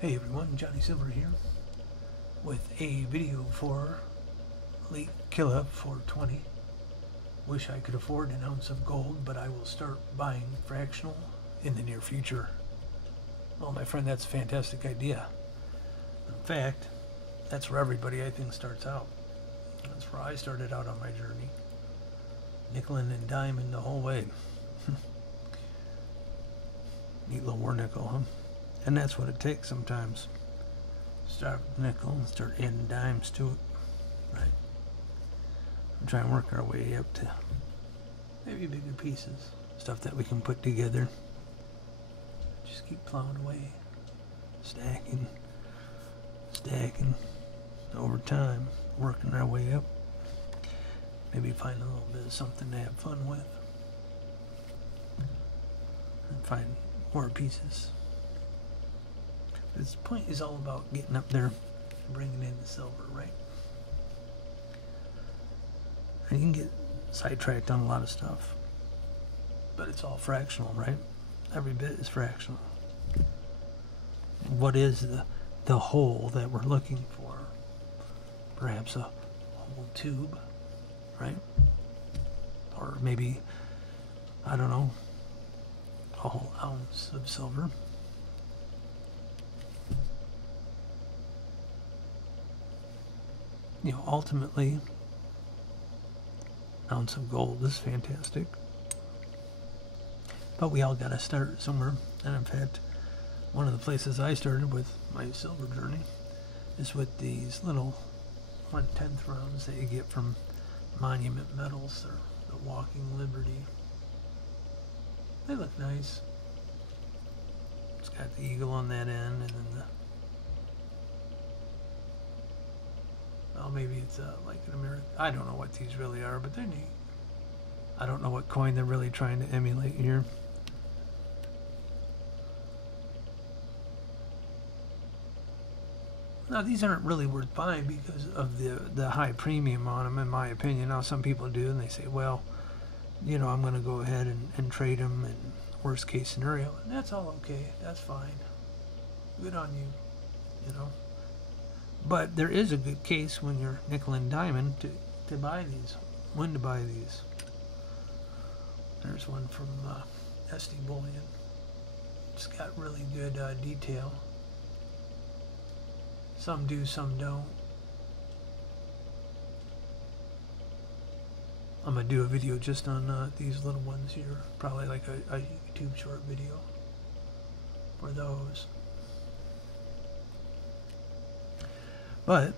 Hey everyone, Johnny Silver here with a video for late Killa 420. Wish I could afford an ounce of gold, but I will start buying fractional in the near future. Well, my friend, that's a fantastic idea. In fact, that's where everybody, I think, starts out. That's where I started out on my journey. Nickeling and diming the whole way. Neat little war nickel, huh? And that's what it takes sometimes. Start with nickel and start adding dimes to it. Right? And try and work our way up to maybe bigger pieces. Stuff that we can put together. Just keep plowing away. Stacking. Stacking. Over time. Working our way up. Maybe find a little bit of something to have fun with. And find more pieces. This point is all about getting up there and bringing in the silver, right? And you can get sidetracked on a lot of stuff, but it's all fractional, right? Every bit is fractional. What is the whole that we're looking for? Perhaps a whole tube, right? Or maybe, I don't know, a whole ounce of silver. You know, ultimately, an ounce of gold is fantastic. But we all got to start somewhere. And in fact, one of the places I started with my silver journey is with these little 1/10 rounds that you get from Monument Metals, or the Walking Liberty. They look nice. It's got the eagle on that end, and then well, maybe it's like an American. I don't know what these really are, but they're neat. I don't know what coin they're really trying to emulate here. Now, these aren't really worth buying because of the high premium on them, in my opinion. Now, some people do, and they say, well, you know, I'm going to go ahead and trade them in worst case scenario. And that's all okay. That's fine. Good on you, you know. But there is a good case when you're nickel and diamond to buy these. When to buy these. There's one from SD Bullion. It's got really good detail. Some do, some don't. I'm going to do a video just on these little ones here. Probably like a YouTube short video for those. But,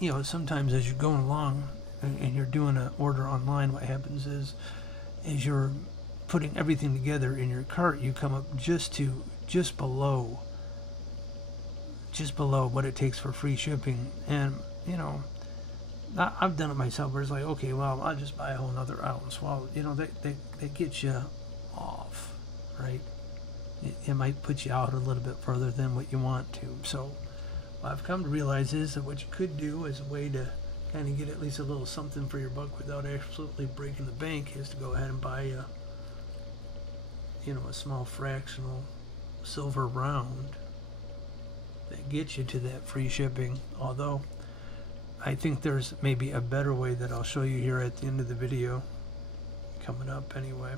you know, sometimes as you're going along and you're doing an order online, what happens is, as you're putting everything together in your cart, you come up just below what it takes for free shipping. And, you know, I've done it myself where it's like, okay, well, I'll just buy a whole nother ounce. Well, you know, they get you off, right? It might put you out a little bit further than what you want to. So what I've come to realize is that what you could do as a way to kind of get at least a little something for your buck without absolutely breaking the bank is to go ahead and buy a small fractional silver round that gets you to that free shipping. Although I think there's maybe a better way that I'll show you here at the end of the video, coming up anyway.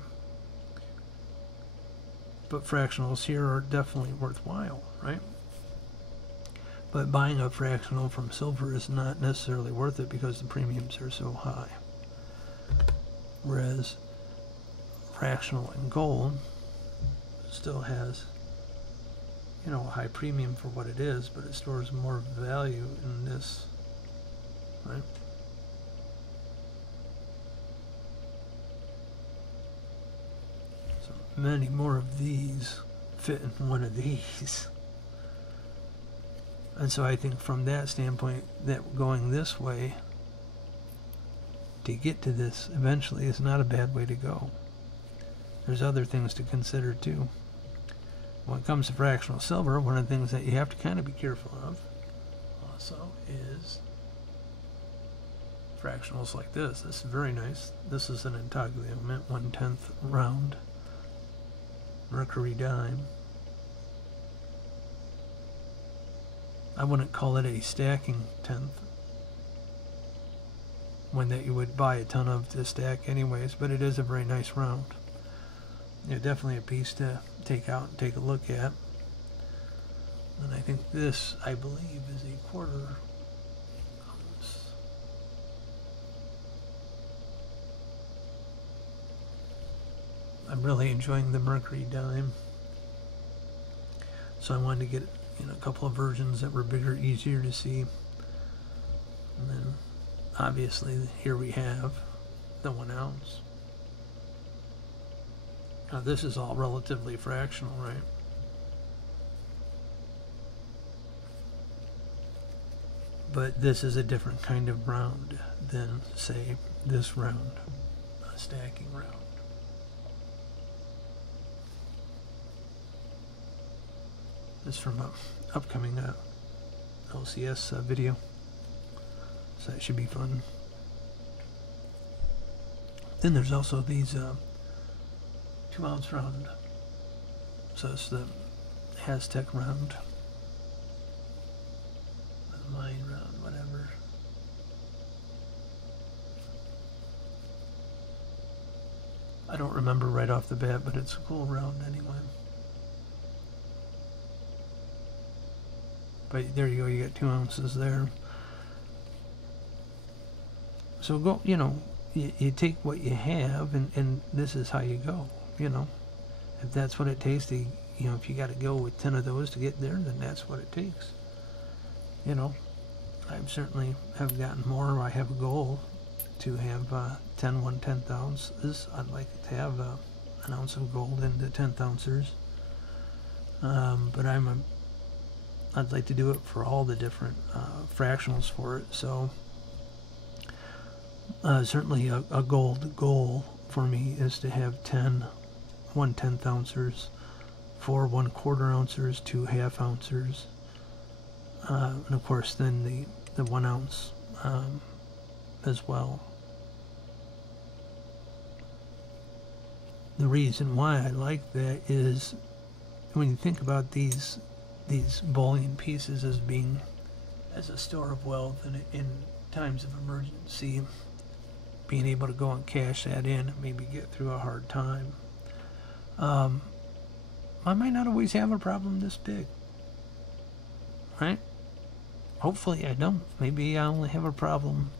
But fractionals here are definitely worthwhile, right? But buying a fractional from silver is not necessarily worth it because the premiums are so high. Whereas fractional in gold still has, you know, a high premium for what it is, but it stores more value in this, right? So many more of these fit in one of these. And so I think from that standpoint, that going this way to get to this eventually is not a bad way to go. There's other things to consider too. When it comes to fractional silver, one of the things that you have to kind of be careful of also is fractionals like this. This is very nice. This is an intaglio mint 1/10 round mercury dime. I wouldn't call it a stacking tenth, one that you would buy a ton of to stack anyways, but it is a very nice round. Yeah, definitely a piece to take out and take a look at. And I think this, I believe, is a quarter ounce. I'm really enjoying the mercury dime, so I wanted to get a couple of versions that were bigger, easier to see. And then obviously here we have the 1 ounce. Now this is all relatively fractional, right? But this is a different kind of round than, say, this round, a stacking round. This is from an upcoming LCS video, so that should be fun. Then there's also these 2 ounce round, so it's the Aztec round, the Mayan round, whatever. I don't remember right off the bat, but it's a cool round anyway. But there you go, you got 2 ounces there. So go, you take what you have, and this is how you go, If that's what it takes to, if you got to go with 10 of those to get there, then that's what it takes. I certainly have gotten more. I have a goal to have 10 1/10 ounces. I'd like to have an ounce of gold in the 10th ouncers. But I'd like to do it for all the different fractionals for it. So certainly a gold goal for me is to have 10 1/10 ouncers, 4 1/4 ouncers, 2 1/2 ouncers, and of course then the 1 ounce as well. The reason why I like that is when you think about these bullion pieces as being as a store of wealth, and in times of emergency being able to go and cash that in and maybe get through a hard time. I might not always have a problem this big, right? Hopefully I don't. Maybe I only have a problem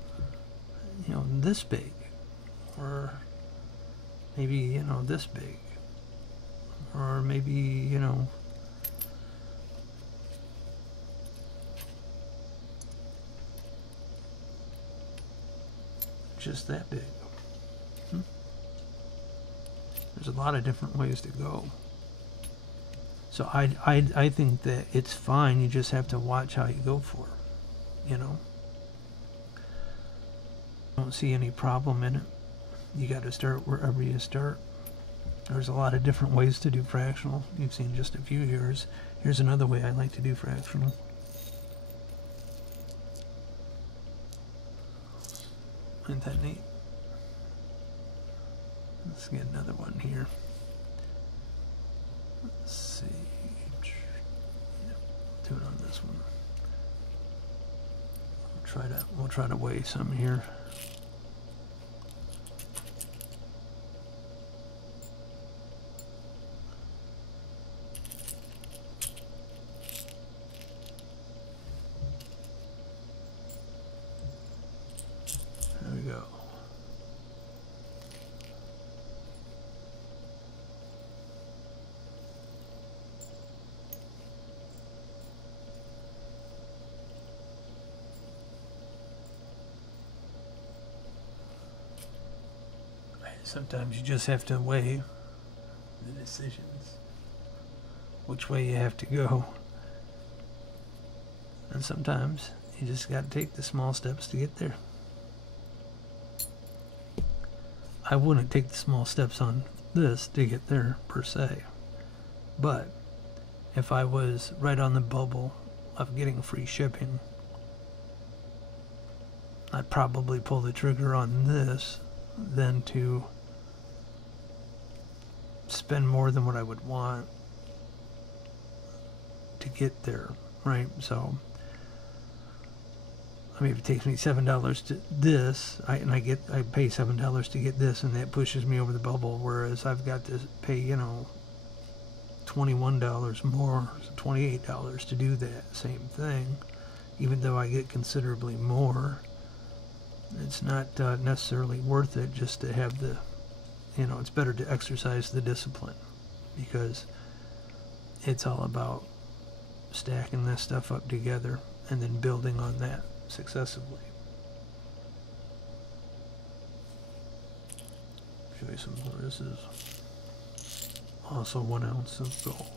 this big, or maybe this big, or maybe just that big. There's a lot of different ways to go. So I think that it's fine. You just have to watch how you go for it. Don't see any problem in it. You got to start wherever you start. There's a lot of different ways to do fractional. You've seen just a few here. Here's another way I like to do fractional. Isn't that neat? Let's get another one here. Let's see. Yep, do it on this one. We'll try to weigh some here. There we go. Sometimes you just have to weigh the decisions, which way you have to go. And sometimes you just got to take the small steps to get there. I wouldn't take the small steps on this to get there per se, but if I was right on the bubble of getting free shipping, I'd probably pull the trigger on this than to spend more than what I would want to get there, right? So I mean, if it takes me $7 to this, I pay $7 to get this, and that pushes me over the bubble. Whereas I've got to pay, you know, $21 more, $28 to do that same thing, even though I get considerably more. It's not necessarily worth it just to have the, you know, it's better to exercise the discipline, because it's all about stacking this stuff up together and then building on that successively. Show you some more. This is also 1 ounce of gold.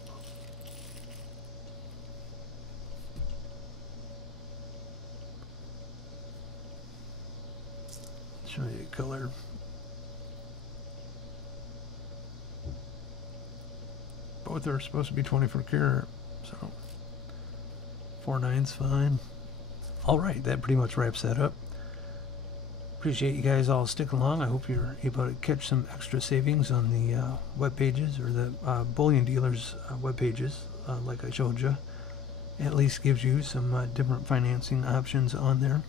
Show you color. Both are supposed to be 24 karat, so 4/9's fine. Alright, that pretty much wraps that up. Appreciate you guys all sticking along. I hope you're able to catch some extra savings on the web pages, or the bullion dealers' web pages, like I showed you. It at least gives you some different financing options on there.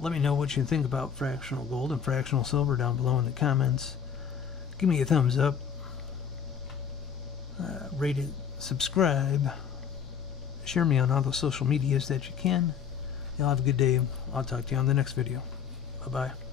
Let me know what you think about fractional gold and fractional silver down below in the comments. Give me a thumbs up. Rate it, subscribe. Share me on all the social medias that you can. Y'all have a good day. I'll talk to you on the next video. Bye-bye.